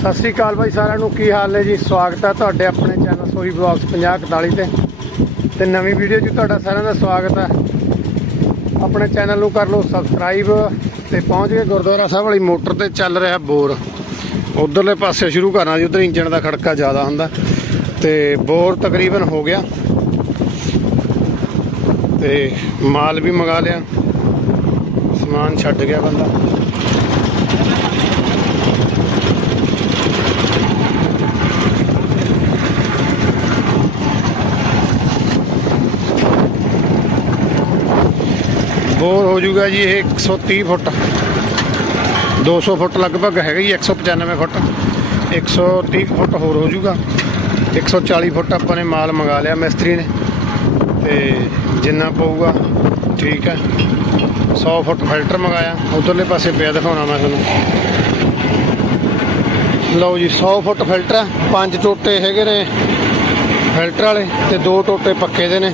ਸਤਿ ਸ੍ਰੀ ਅਕਾਲ ਬਾਈ ਸਾਰਿਆਂ ਨੂੰ, ਕੀ ਹਾਲ ਹੈ ਜੀ? ਸਵਾਗਤ ਹੈ ਤੁਹਾਡੇ ਆਪਣੇ ਚੈਨਲ ਸੋਈ ਬਲੌਗਸ 5041 ਤੇ। ਤੇ ਨਵੀਂ ਵੀਡੀਓ 'ਚ ਤੁਹਾਡਾ ਸਾਰਿਆਂ ਦਾ ਸਵਾਗਤ ਹੈ। ਆਪਣੇ ਚੈਨਲ ਨੂੰ ਕਰ ਲਓ ਸਬਸਕ੍ਰਾਈਬ ਤੇ ਪਹੁੰਚ ਗਏ ਗੁਰਦੁਆਰਾ ਸਾਹਿਬ ਵਾਲੀ ਮੋਟਰ ਤੇ ਚੱਲ ਰਿਹਾ ਬੋਰ। ਉਧਰਲੇ ਪਾਸੇ ਸ਼ੁਰੂ ਕਰਨਾ ਜੀ, ਉਧਰ ਇੰਜਣ ਦਾ ਖੜਕਾ ਜ਼ਿਆਦਾ ਹੁੰਦਾ। ਤੇ ਬੋਰ ਤਕਰੀਬਨ ਹੋ ਗਿਆ। ਤੇ ਮਾਲ ਵੀ ਮੰਗਾ ਲਿਆ। ਸਮਾਨ ਛੱਡ ਗਿਆ ਬੰਦਾ। ਬੋਰ ਹੋ ਜਾਊਗਾ ਜੀ ਇਹ 130 ਫੁੱਟ। 200 ਫੁੱਟ ਲਗਭਗ ਹੈਗਾ ਜੀ 195 ਫੁੱਟ। 130 ਫੁੱਟ ਹੋਰ ਹੋ ਜਾਊਗਾ 140 ਫੁੱਟ ਆਪਾਂ ਨੇ ਮਾਲ ਮੰਗਾ ਲਿਆ ਮਿਸਤਰੀ ਨੇ। ਤੇ ਜਿੰਨਾ ਪਊਗਾ, ਠੀਕ ਹੈ। 100 ਫੁੱਟ ਫਿਲਟਰ ਮੰਗਾਇਆ। ਉਧਰਲੇ ਪਾਸੇ ਪਿਆ ਦਿਖਾਉਣਾ ਮੈਂ ਤੁਹਾਨੂੰ। ਲਓ ਜੀ 100 ਫੁੱਟ ਫਿਲਟਰ ਪੰਜ ਟੋਟੇ ਹੈਗੇ ਨੇ ਫਿਲਟਰ ਵਾਲੇ ਤੇ ਦੋ ਟੋਟੇ ਪੱਕੇ ਦੇ ਨੇ।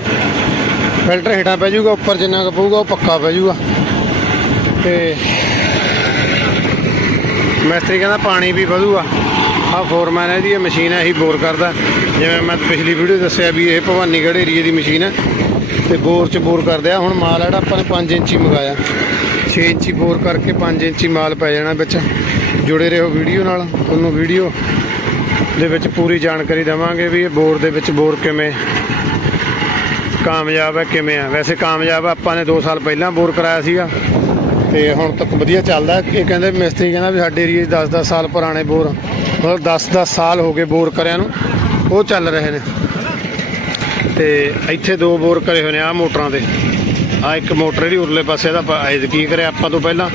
ਫਿਲਟਰ ਹੇਠਾਂ ਪੈ ਜਾਊਗਾ, ਉੱਪਰ ਜਿੰਨਾ ਕੁ ਪਊਗਾ ਉਹ ਪੱਕਾ ਪੈ ਜਾਊਗਾ। ਤੇ ਮਿਸਤਰੀ ਕਹਿੰਦਾ ਪਾਣੀ ਵੀ ਵਧੂਗਾ। ਆਹ ਫੋਰਮੈਨ ਇਹਦੀ ਇਹ ਮਸ਼ੀਨ ਹੈ ਇਹੀ ਬੋਰ ਕਰਦਾ। ਜਿਵੇਂ ਮੈਂ ਪਿਛਲੀ ਵੀਡੀਓ ਦੱਸਿਆ ਵੀ ਇਹ ਭਵਾਨੀਗੜ੍ਹ ਏਰੀਏ ਦੀ ਮਸ਼ੀਨ ਹੈ। ਤੇ ਬੋਰ 'ਚ ਬੋਰ ਕਰਦੇ ਆ। ਹੁਣ ਮਾਲ ਜਿਹੜਾ ਆਪਾਂ ਨੇ 5 ਇੰਚੀ ਮੰਗਾਇਆ। 6 ਇੰਚੀ ਬੋਰ ਕਰਕੇ 5 ਇੰਚੀ ਮਾਲ ਪੈ ਜਾਣਾ ਵਿੱਚ। ਜੁੜੇ ਰਹੋ ਵੀਡੀਓ ਨਾਲ। ਤੁਹਾਨੂੰ ਵੀਡੀਓ ਦੇ ਵਿੱਚ ਪੂਰੀ ਜਾਣਕਾਰੀ ਦੇਵਾਂਗੇ ਵੀ ਇਹ ਬੋਰ ਦੇ ਵਿੱਚ ਬੋਰ ਕਿਵੇਂ ਕਾਮਯਾਬ ਹੈ ਕਿਵੇਂ ਆ ਵੈਸੇ ਕਾਮਯਾਬ ਆ, ਆਪਾਂ ਨੇ 2 ਸਾਲ ਪਹਿਲਾਂ ਬੋਰ ਕਰਾਇਆ ਸੀਗਾ। ਤੇ ਹੁਣ ਤੱਕ ਵਧੀਆ ਚੱਲਦਾ ਇਹ ਕਹਿੰਦੇ ਮਿਸਤਰੀ ਕਹਿੰਦਾ ਵੀ ਸਾਡੇ ਏਰੀਏ 'ਚ 10-10 ਸਾਲ ਪੁਰਾਣੇ ਬੋਰ ਮਤਲਬ 10-10 ਸਾਲ ਹੋ ਗਏ ਬੋਰ ਕਰਿਆਂ ਨੂੰ। ਉਹ ਚੱਲ ਰਹੇ ਨੇ। ਤੇ ਇੱਥੇ ਦੋ ਬੋਰ ਕਰੇ ਹੋਏ ਨੇ ਆ ਮੋਟਰਾਂ ਦੇ। ਆ ਇੱਕ ਮੋਟਰ ਜਿਹੜੀ ਉਰਲੇ ਪਾਸੇ ਦਾ ਐਦ ਕੀ ਕਰਿਆ ਆਪਾਂ ਤੋਂ ਪਹਿਲਾਂ।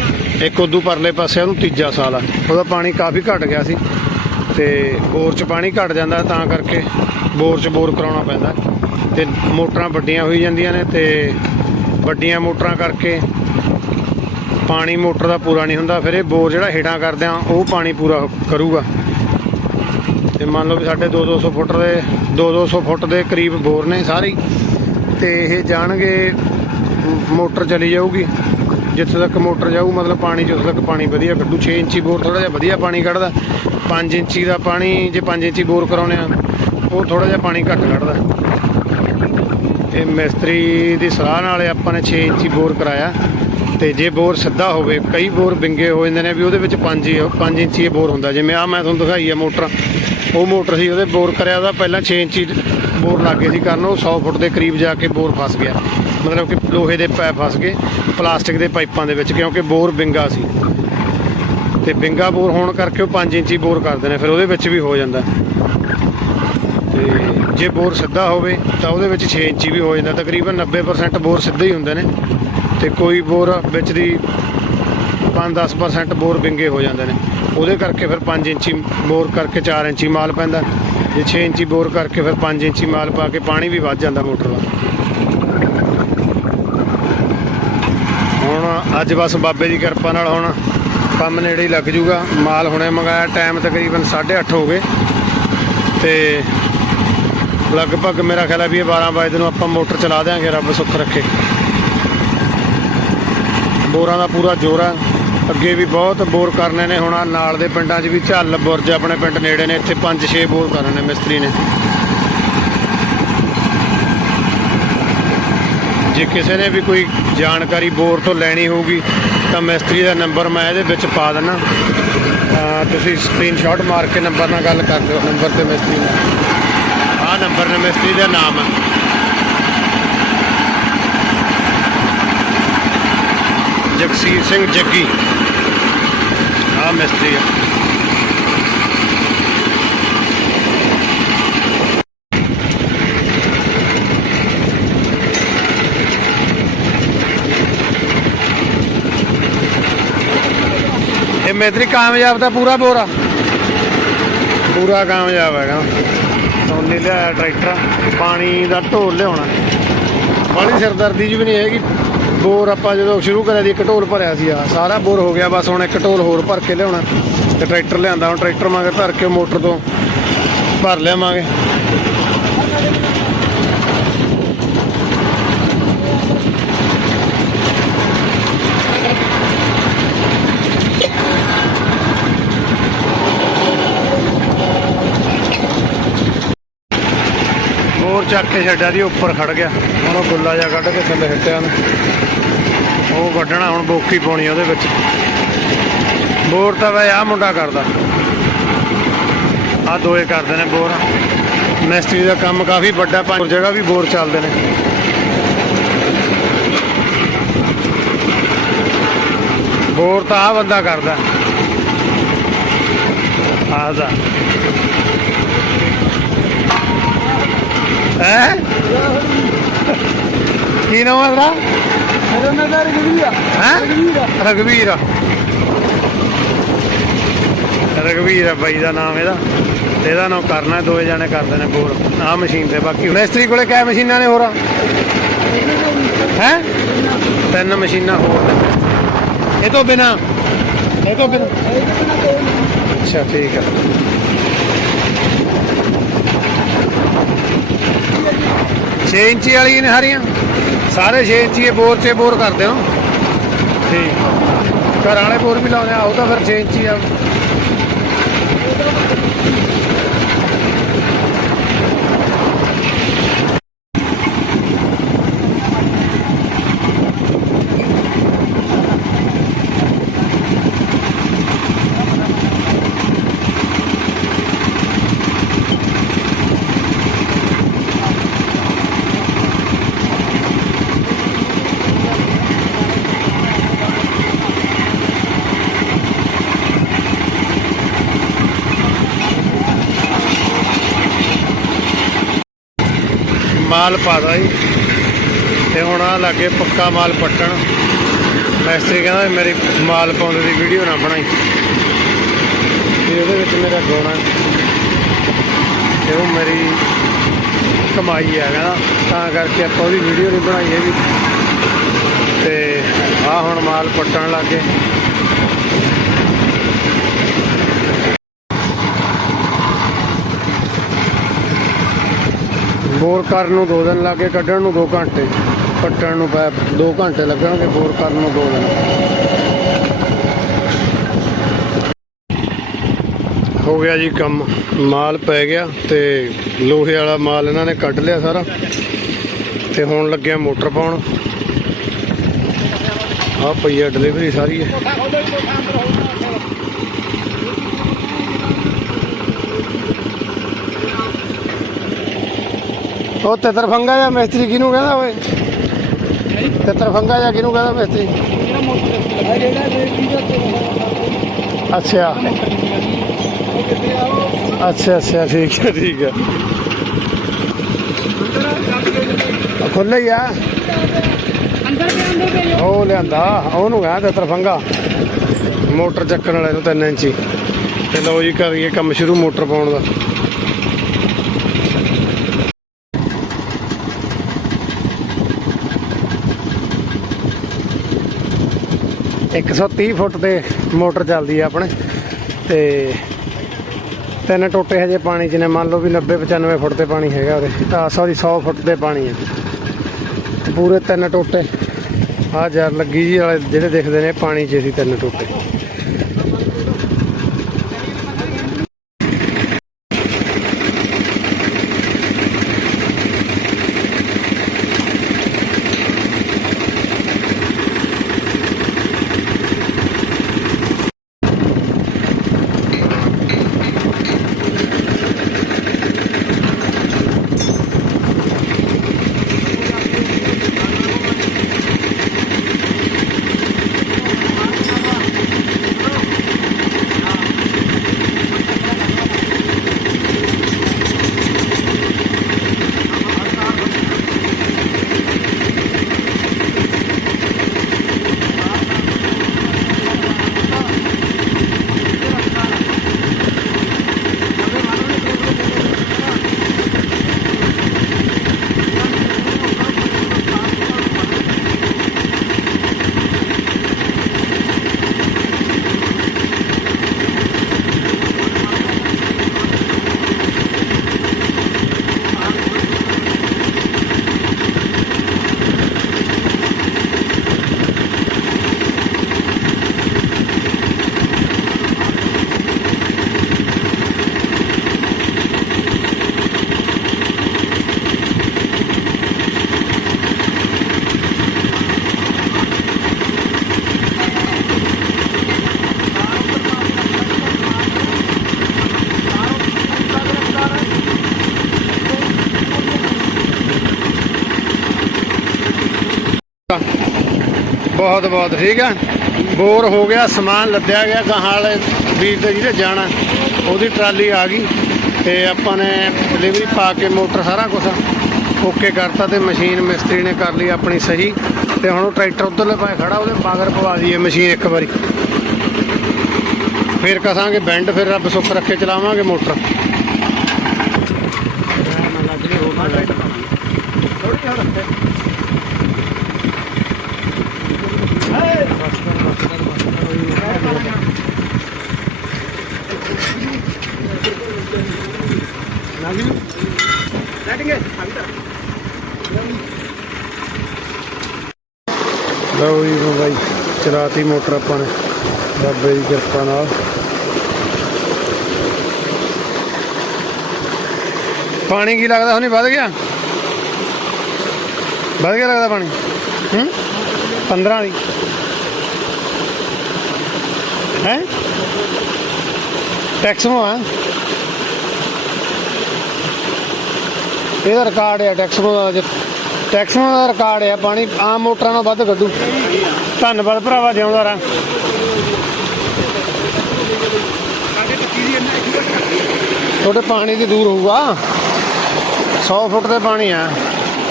ਇੱਕ ਉਦੋਂ ਪਰਲੇ ਪਾਸੇ ਉਹਨੂੰ ਤੀਜਾ ਸਾਲ ਆ। ਉਹਦਾ ਪਾਣੀ ਕਾਫੀ ਘਟ ਗਿਆ ਸੀ। ਤੇ ਬੋਰ 'ਚ ਪਾਣੀ ਘਟ ਜਾਂਦਾ ਤਾਂ ਕਰਕੇ ਬੋਰ 'ਚ ਬੋਰ ਕਰਾਉਣਾ ਪੈਂਦਾ। ਤੇ ਮੋਟਰਾਂ ਵੱਡੀਆਂ ਹੋਈ ਜਾਂਦੀਆਂ ਨੇ ਤੇ ਵੱਡੀਆਂ ਮੋਟਰਾਂ ਕਰਕੇ ਪਾਣੀ ਮੋਟਰ ਦਾ ਪੂਰਾ ਨਹੀਂ ਹੁੰਦਾ, ਫਿਰ ਇਹ ਬੋਰ ਜਿਹੜਾ ਹੇਠਾਂ ਕਰਦੇ ਆ, ਉਹ ਪਾਣੀ ਪੂਰਾ ਕਰੂਗਾ। ਤੇ ਮੰਨ ਲਓ ਵੀ ਸਾਡੇ 2-200 ਫੁੱਟ ਦੇ 2-200 ਫੁੱਟ ਦੇ ਕਰੀਬ ਬੋਰ ਨੇ ਸਾਰੇ ਹੀ। ਤੇ ਇਹ ਜਾਣਗੇ ਮੋਟਰ ਚਲੀ ਜਾਊਗੀ, ਜਿੱਥੇ ਤੱਕ ਮੋਟਰ ਜਾਊ, ਮਤਲਬ ਪਾਣੀ ਜਿੱਥੇ ਤੱਕ ਪਾਣੀ ਵਧੀਆ ਕੱਢੂ। 6 ਇੰਚੀ ਬੋਰ ਥੋੜਾ ਜਿਹਾ ਵਧੀਆ ਪਾਣੀ ਕੱਢਦਾ 5 ਇੰਚੀ ਦਾ ਪਾਣੀ, ਜੇ 5 ਇੰਚੀ ਬੋਰ ਕਰਾਉਨੇ ਆ, ਉਹ ਥੋੜਾ ਜਿਹਾ ਪਾਣੀ ਘੱਟ ਕੱਢਦਾ। ਇਹ ਮਿਸਤਰੀ ਦੀ ਸਲਾਹ ਨਾਲ ਆਪਾਂ ਨੇ 6 ਇੰਚੀ ਬੋਰ ਕਰਾਇਆ। ਤੇ ਜੇ ਬੋਰ ਸਿੱਧਾ ਹੋਵੇ, ਕਈ ਬੋਰ ਵਿੰਗੇ ਹੋ ਜਾਂਦੇ ਨੇ ਵੀ ਉਹਦੇ ਵਿੱਚ 5 5 ਇੰਚੀ ਇਹ ਬੋਰ ਹੁੰਦਾ। ਜਿਵੇਂ ਆ ਮੈਂ ਤੁਹਾਨੂੰ ਦਿਖਾਈ ਆ ਮੋਟਰ। ਉਹ ਮੋਟਰ ਸੀ, ਉਹਦੇ ਬੋਰ ਕਰਿਆ ਉਹਦਾ ਪਹਿਲਾਂ 6 ਇੰਚੀ ਬੋਰ ਲੱਗੇ ਸੀ ਕਰਨ, ਉਹ 100 ਫੁੱਟ ਦੇ ਕਰੀਬ ਜਾ ਕੇ ਬੋਰ ਫਸ ਗਿਆ। ਮਤਲਬ ਕਿ ਲੋਹੇ ਦੇ ਪੈਪ ਫਸ ਗਏ, ਪਲਾਸਟਿਕ ਦੇ ਪਾਈਪਾਂ ਦੇ ਵਿੱਚ, ਕਿਉਂਕਿ ਬੋਰ ਵਿੰਗਾ ਸੀ। ਤੇ ਵਿੰਗਾ ਬੋਰ ਹੋਣ ਕਰਕੇ ਉਹ 5 ਇੰਚੀ ਬੋਰ ਕਰਦੇ ਨੇ, ਫਿਰ ਉਹਦੇ ਵਿੱਚ ਵੀ ਹੋ ਜਾਂਦਾ। ਜੇ ਬੋਰ ਸਿੱਧਾ ਹੋਵੇ, ਤਾਂ ਉਹਦੇ ਵਿੱਚ 6 ਇੰਚੀ ਵੀ ਹੋ ਜਾਂਦਾ। ਤਕਰੀਬਨ 90% ਬੋਰ ਸਿੱਧੇ ਹੀ ਹੁੰਦੇ ਨੇ। ਤੇ ਕੋਈ ਬੋਰ ਵਿੱਚ ਦੀ 5-10% ਬੋਰ ਵਿੰਗੇ ਹੋ ਜਾਂਦੇ ਨੇ। ਉਹਦੇ ਕਰਕੇ ਫਿਰ 5 ਇੰਚੀ ਬੋਰ ਕਰਕੇ 4 ਇੰਚੀ ਮਾਲ ਪੈਂਦਾ। ਜੇ 6 ਇੰਚੀ ਬੋਰ ਕਰਕੇ ਫਿਰ 5 ਇੰਚੀ ਮਾਲ ਪਾ ਕੇ ਪਾਣੀ ਵੀ ਵੱਧ ਜਾਂਦਾ ਮੋਟਰ ਦਾ। ਹੁਣ ਅੱਜ ਬਸ ਬਾਬੇ ਦੀ ਕਿਰਪਾ ਨਾਲ ਹੁਣ ਕੰਮ ਨੇੜੇ ਹੀ ਲੱਗ ਜੂਗਾ। ਮਾਲ ਹੁਣੇ ਮੰਗਾਇਆ ਟਾਈਮ ਤਕਰੀਬਨ 8:30 ਹੋ ਗਏ। ਤੇ ਲਗਭਗ ਮੇਰਾ ਖਿਆਲ ਹੈ ਵੀ ਇਹ 12 ਵਜੇ ਨੂੰ ਆਪਾਂ ਮੋਟਰ ਚਲਾ ਦਿਆਂਗੇ, ਰੱਬ ਸੁੱਖ ਰੱਖੇ। ਬੋਰਾਂ ਦਾ ਪੂਰਾ ਜ਼ੋਰ ਹੈ। ਅੱਗੇ ਵੀ ਬਹੁਤ ਬੋਰ ਕਰਨੇ ਨੇ ਹੁਣ ਨਾਲ ਦੇ ਪਿੰਡਾਂ 'ਚ ਵੀ ਝੱਲ ਬੁਰਜ ਆਪਣੇ ਪਿੰਡ ਨੇੜੇ ਨੇ, ਇੱਥੇ 5-6 ਬੋਰ ਕਰਨੇ ਨੇ ਮਿਸਤਰੀ ਨੇ। ਜੇ ਕਿਸੇ ਨੇ ਵੀ ਕੋਈ ਜਾਣਕਾਰੀ ਬੋਰ ਤੋਂ ਲੈਣੀ ਹੋਊਗੀ, ਤਾਂ ਮਿਸਤਰੀ ਦਾ ਨੰਬਰ ਮੈਂ ਇਹਦੇ ਵਿੱਚ ਪਾ ਦਿੰਨਾ। ਤੁਸੀਂ ਸਕਰੀਨਸ਼ਾਟ ਮਾਰ ਕੇ ਨੰਬਰ ਨਾਲ ਗੱਲ ਕਰ ਲਿਓ, ਨੰਬਰ ਤੇ ਮਿਸਤਰੀ ਨਾਲ ਨੰਬਰ ਨੇ ਮਿਸਤਰੀ ਦਾ ਨਾਮ। ਹੈ ਜਗਸੀਰ ਸਿੰਘ ਜੱਗੀ। ਆਹ ਮਿਸਤਰੀ ਹੈ ਇਹ ਮਿਸਤਰੀ ਕਾਮਯਾਬ ਦਾ ਪੂਰਾ ਬੋਰਾ। ਪੂਰਾ ਕਾਮਯਾਬ ਹੈਗਾ। ਸੋਨੀ ਲਿਆਇਆ ਟਰੈਕਟਰ, ਪਾਣੀ ਦਾ ਢੋਲ ਲਿਆਉਣਾ। ਬੜੀ ਸਿਰਦਰਦੀ ਜੀ ਵੀ ਨਹੀਂ ਹੈਗੀ। ਬੋਰ ਆਪਾਂ ਜਦੋਂ ਸ਼ੁਰੂ ਕਰਿਆ ਦੀ ਇੱਕ ਢੋਲ ਭਰਿਆ ਸੀ ਆ। ਸਾਰਾ ਬੋਰ ਹੋ ਗਿਆ, ਬਸ ਹੁਣ ਇੱਕ ਢੋਲ ਹੋਰ ਭਰ ਕੇ ਲਿਆਉਣਾ। ਤੇ ਟਰੈਕਟਰ ਲਿਆਂਦਾ, ਹੁਣ ਟਰੈਕਟਰ ਮਗਰ ਭਰ ਕੇ ਮੋਟਰ ਤੋਂ ਭਰ ਲਿਆਵਾਂਗੇ। ਚੱਕ ਕੇ ਛੱਡਿਆ ਦੀ ਉੱਪਰ ਖੜ ਗਿਆ। ਹੁਣ ਉਹ ਗੁੱਲਾ ਜਿਹਾ ਕੱਢ ਕੇ ਥੱਲੇ ਹਿੱਟਿਆ ਨੇ ਉਹ ਕੱਢਣਾ ਹੁਣ ਬੋਕੀ ਪਾਉਣੀ ਉਹਦੇ ਵਿੱਚ। ਬੋਰ ਤਾਂ ਵੇ ਆ ਮੁੰਡਾ ਕਰਦਾ। ਆ ਦੋਏ ਕਰਦੇ ਨੇ ਬੋਰ। ਮਿਸਤਰੀ ਦਾ ਕੰਮ ਕਾਫੀ ਵੱਡਾ, ਪੰਜ ਜਗ੍ਹਾ ਵੀ ਬੋਰ ਚੱਲਦੇ ਨੇ। ਬੋਰ ਤਾਂ ਆ ਬੰਦਾ ਕਰਦਾ। ਆਦਾ ਹੈ? ਕੀ ਨਾਮ ਹੈ ਤੇਰਾ? ਮੇਰਾ ਰਗਵੀਰ ਰਗਵੀਰ ਬਾਈ ਦਾ ਨਾਮ ਇਹਦਾ। ਇਹਦਾ ਨਾਮ ਕਰਨਾ ਦੋਏ ਜਾਣੇ ਕਰਦੇ ਨੇ ਬੋਰ ਆ ਮਸ਼ੀਨ ਤੇ ਬਾਕੀ ਮਿਸਤਰੀ ਕੋਲੇ ਕਿਆ ਮਸ਼ੀਨਾਂ ਨੇ ਹੋਰ? ਹੈ? ਤਿੰਨ ਮਸ਼ੀਨਾਂ ਹੋਰ ਨੇ। ਇਹ ਤੋਂ ਬਿਨਾ? ਇਹ ਤੋਂ ਬਿਨਾ? ਅੱਛਾ ਠੀਕ ਆ। 6 ਇੰਚੀ ਵਾਲੀ ਨੇ ਸਾਰੀਆਂ। ਸਾਰੇ 6 ਇੰਚੀ ਇਹ ਬੋਰ 'ਚ ਬੋਰ ਕਰਦੇ ਹੋ। ਠੀਕ ਘਰ ਵਾਲੇ ਬੋਰ ਵੀ ਲਾਉਂਦੇ ਆ ਉਹ ਤਾਂ ਫਿਰ 6 ਇੰਚੀ ਆ। ਮਾਲ ਪਾਦਾ ਜੀ। ਤੇ ਹੁਣ ਆ ਲਾਗੇ ਪੱਕਾ ਮਾਲ ਪੱਟਣ। ਮੈਸਤਰੀ ਕਹਿੰਦਾ ਮੇਰੀ ਮਾਲ ਪਾਉਂਦੇ ਦੀ ਵੀਡੀਓ ਨਾ ਬਣਾਈ। ਤੇ ਉਹਦੇ ਵਿੱਚ ਮੇਰਾ ਗਾਉਣਾ ਤੇ ਉਹ ਮੇਰੀ ਕਮਾਈ ਹੈ ਕਹਿੰਦਾ। ਤਾਂ ਕਰਕੇ ਆਪਾਂ ਉਹਦੀ ਵੀਡੀਓ ਨਹੀਂ ਬਣਾਈ ਹੈਗੀ। ਤੇ ਆ ਹੁਣ ਮਾਲ ਪੱਟਣ ਲੱਗੇ ਬੋਰ ਕਰਨ ਨੂੰ 2 ਦਿਨ ਲੱਗੇ ਕੱਢਣ ਨੂੰ 2 ਘੰਟੇ। ਪੱਟਣ ਨੂੰ 2 ਘੰਟੇ ਲੱਗਣਗੇ, ਬੋਰ ਕਰਨ ਨੂੰ 2 ਦਿਨ। ਹੋ ਗਿਆ ਜੀ ਕੰਮ। ਮਾਲ ਪੈ ਗਿਆ ਤੇ ਲੋਹੇ ਵਾਲਾ ਮਾਲ ਇਹਨਾਂ ਨੇ ਕੱਢ ਲਿਆ ਸਾਰਾ। ਤੇ ਹੁਣ ਲੱਗਿਆ ਮੋਟਰ ਪਾਉਣ। ਆ ਪਈਆ ਡਿਲੀਵਰੀ ਸਾਰੀ। ਹੈ ਉਹ ਤਿੱਤਰ ਫੰਗਾ ਜਾਂ ਮਿਸਤਰੀ ਕਿਹਨੂੰ ਕਹਿੰਦਾ ਓਏ? ਤਿੱਤਰ ਜਾਂ ਕਿਹਨੂੰ ਕਹਿੰਦਾ ਮਿਸਤਰੀ? ਅੱਛਾ। ਅੱਛਾ ਅੱਛਾ, ਠੀਕ ਹੈ ਠੀਕ ਹੈ ਖੁੱਲੇ ਹੀ ਆ। ਉਹ ਲਿਆਂਦਾ, ਉਹਨੂੰ ਕਹਿੰਦਾ ਤਿੱਤਰ ਫੰਗਾ। ਮੋਟਰ ਚੱਕਣ ਵਾਲੇ ਨੂੰ 3 ਇੰਚੀ। ਤੇ ਲਓ ਜੀ, ਕਰੀਏ ਕੰਮ ਸ਼ੁਰੂ ਮੋਟਰ ਪਾਉਣ ਦਾ। 130 ਫੁੱਟ ਤੇ ਮੋਟਰ ਚੱਲਦੀ ਆ ਆਪਣੇ, ਤੇ ਤਿੰਨ ਟੋਟੇ ਹਜੇ ਪਾਣੀ 'ਚ ਨੇ, ਮੰਨ ਲਓ ਵੀ 90 95 ਫੁੱਟ ਤੇ ਪਾਣੀ ਹੈਗਾ ਉਹਦੇ ਆ ਸੌਰੀ 100 ਫੁੱਟ ਤੇ ਪਾਣੀ ਹੈ ਪੂਰੇ ਤਿੰਨ ਟੋਟੇ ਆ ਜਰ ਲੱਗੀ ਜੀ ਵਾਲੇ ਜਿਹੜੇ ਦਿਖਦੇ ਨੇ ਪਾਣੀ 'ਚ ਸੀ ਤਿੰਨ ਟੋਟੇ। ਬਹੁਤ ਬਹੁਤ, ਠੀਕ ਆ? ਬੋਰ ਹੋ ਗਿਆ, ਸਮਾਨ ਲੱਦਿਆ ਗਿਆ ਗਾਹਾਂ ਵਾਲੇ ਵੀਰ ਦੇ ਜਿਹਦੇ ਜਾਣਾ। ਉਹਦੀ ਟਰਾਲੀ ਆ ਗਈ ਤੇ ਆਪਾਂ ਨੇ ਡਿਲੀਵਰੀ ਪਾ ਕੇ ਮੋਟਰ ਸਾਰਾ ਕੁਝ ਓਕੇ ਕਰਤਾ ਤੇ ਮਸ਼ੀਨ ਮਿਸਤਰੀ ਨੇ ਕਰ ਲਈ ਆਪਣੀ ਸਹੀ। ਤੇ ਹੁਣ ਉਹ ਟਰੈਕਟਰ ਉਧਰਲੇ ਪਾਸੇ ਖੜਾ, ਉਹਦੇ ਪਾਗਰ ਪਵਾ ਦਈਏ ਮਸ਼ੀਨ ਇੱਕ ਵਾਰੀ। ਫਿਰ ਕਸਾਂਗੇ ਬੈਂਡ, ਫਿਰ ਰੱਬ ਸੁੱਖ ਰੱਖੇ ਚਲਾਵਾਂਗੇ ਮੋਟਰ। ਲਓ ਜੀ ਬਾਈ, ਚਲਾਤੀ ਮੋਟਰ ਆਪਾਂ ਨੇ। ਬਾਬੇ ਦੀ ਕਿਰਪਾ ਨਾਲ। ਪਾਣੀ ਕੀ ਲੱਗਦਾ ਹੁਣੇ? ਵੱਧ ਗਿਆ? ਵੱਧ ਗਿਆ ਲੱਗਦਾ ਪਾਣੀ? ਹੂੰ? 15 ਦੀ ਹੈ? ਟੈਕਸ ਮੋ ਆ ਇਹਦਾ ਰਿਕਾਰਡ ਹੈ ਟੈਕਸ ਦਾ ਟੈਕਸ ਦਾ ਰਿਕਾਰਡ ਹੈ ਪਾਣੀ ਆਮ ਮੋਟਰਾਂ ਨਾਲੋਂ ਵੱਧ ਕੱਢੂ। ਧੰਨਵਾਦ ਭਰਾਵਾ ਜਿਉਂਦਾ ਰਾਂ ਤੁਹਾਡੇ ਪਾਣੀ ਦੀ ਦੂਰ ਹੋਊਗਾ। 100 ਫੁੱਟ ਤੇ ਪਾਣੀ ਆ।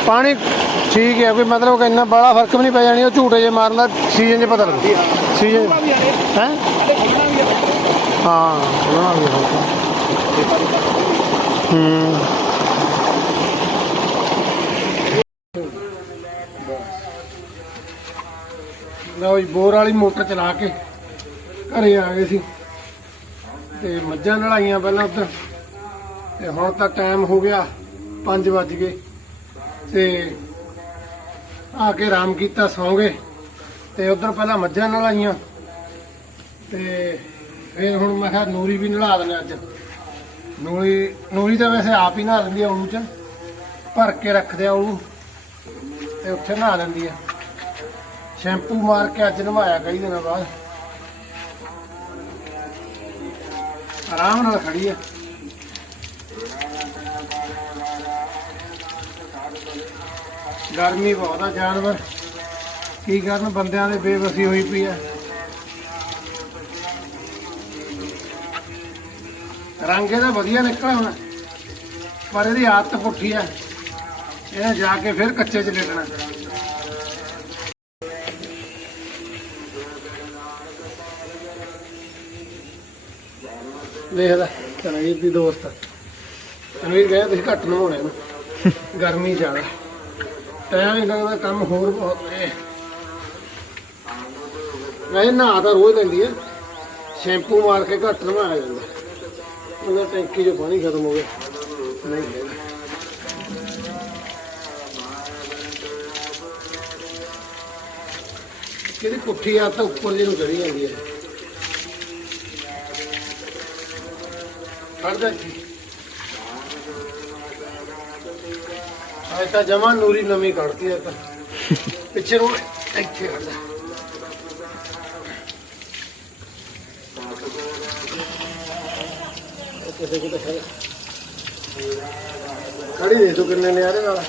ਪਾਣੀ ਠੀਕ ਹੈ ਕੋਈ ਮਤਲਬ ਕਿ ਇੰਨਾ ਬੜਾ ਫ਼ਰਕ ਵੀ ਨਹੀਂ ਪੈ ਜਾਣੀ, ਉਹ ਝੂਟੇ ਜੇ ਮਾਰਨ ਦਾ ਸੀਜ਼ਨ 'ਚ ਪਤਾ ਲੱਗੂ। ਸੀਜ਼ਨ ਹੈ? ਹਾਂ ਉਹਨਾਂ ਹੂੰ। ਲਓ ਜੀ, ਬੋਰ ਵਾਲੀ ਮੋਟਰ ਚਲਾ ਕੇ ਘਰੇ ਆ ਗਏ ਸੀ। ਤੇ ਮੱਝਾਂ ਨਲਾਈਆਂ ਪਹਿਲਾਂ ਉੱਧਰ। ਤੇ ਹੁਣ ਤਾਂ ਟਾਈਮ ਹੋ ਗਿਆ 5 ਵੱਜ ਗਏ। ਤੇ ਆ ਕੇ ਆਰਾਮ ਕੀਤਾ, ਸੌਂ ਗਏ। ਤੇ ਉਧਰ ਪਹਿਲਾਂ ਮੱਝਾਂ ਨਲਾਈਆਂ। ਤੇ ਫਿਰ ਹੁਣ ਮੈਂ ਕਿਹਾ ਨੂਰੀ ਵੀ ਨਲਾ ਦਿੰਦੇ ਅੱਜ। ਨੂਰੀ ਨੂਰੀ ਤਾਂ ਵੈਸੇ ਆਪ ਹੀ ਨਹਾ ਲੈਂਦੀ ਆ ਉਹਨੂੰ ਚ। ਭਰ ਕੇ ਰੱਖਦੇ ਆ ਉਹਨੂੰ ਤੇ ਉੱਥੇ ਨਹਾ ਲੈਂਦੀ ਆ। ਸ਼ੈਂਪੂ ਮਾਰ ਕੇ ਅੱਜ ਨਵਾਇਆ ਕਈ ਦਿਨਾਂ ਬਾਅਦ। ਆਰਾਮ ਨਾਲ ਖੜੀ ਆ। ਗਰਮੀ ਬਹੁਤ ਆ ਜਾਨਵਰ। ਕੀ ਕਰਨ, ਬੰਦਿਆਂ ਦੇ ਬੇਵਸੀ ਹੋਈ ਪਈ ਆ। ਰੰਗ ਇਹਦਾ ਵਧੀਆ ਨਿਕਲਿਆ ਹੁਣ, ਪਰ ਇਹਦੀ ਆਦਤ ਪੁੱਠੀ ਆ। ਇਹਨੇ ਜਾ ਕੇ ਫਿਰ ਕੱਚੇ ਚ ਲੇਟਣਾ। ਦੇਖਦਾ ਕਨਵੀਰ ਦੀ ਦੋਸਤ ਕਨਵੀਰ ਕਹਿੰਦਾ ਤੁਸੀਂ ਘੱਟ ਨਹਾਉਣਾ ਨਾ, ਗਰਮੀ ਜ਼ਿਆਦਾ। ਟਾਈਮ ਹੀ ਦਾ ਕੰਮ ਹੋਰ ਬਹੁਤ ਨੇ। ਮੈਂ ਨਹਾ ਤਾਂ ਰੋਜ਼ ਲੈਂਦੀ ਆ, ਸ਼ੈਂਪੂ ਮਾਰ ਕੇ ਘੱਟ ਨਹਾਇਆ ਜਾਂਦਾ। ਉਹਦਾ ਟੈਂਕੀ 'ਚੋਂ ਪਾਣੀ ਖਤਮ ਹੋ ਗਿਆ। ਨਹੀਂ ਹੈਗਾ। ਕਿਹਦੀ ਪੁੱਠੀ ਆ ਤਾਂ ਉੱਪਰ ਜਿਹਨੂੰ ਚੜੀ ਜਾਂਦੀ ਹੈ ਖੜਦਾ ਜੀ ਆਏ ਤਾਂ ਜਮਾ ਨੂਰੀ ਨਵੀਂ ਕੱਢਤੀ ਆ ਤਾਂ। ਪਿੱਛੇ ਨੂੰ ਇੱਥੇ ਖੜਦਾ ਕਿਸੇ ਖੜੀ ਦੇ ਤੂੰ ਕਿੰਨੇ ਨਿਆਰੇ ਨਾਲ।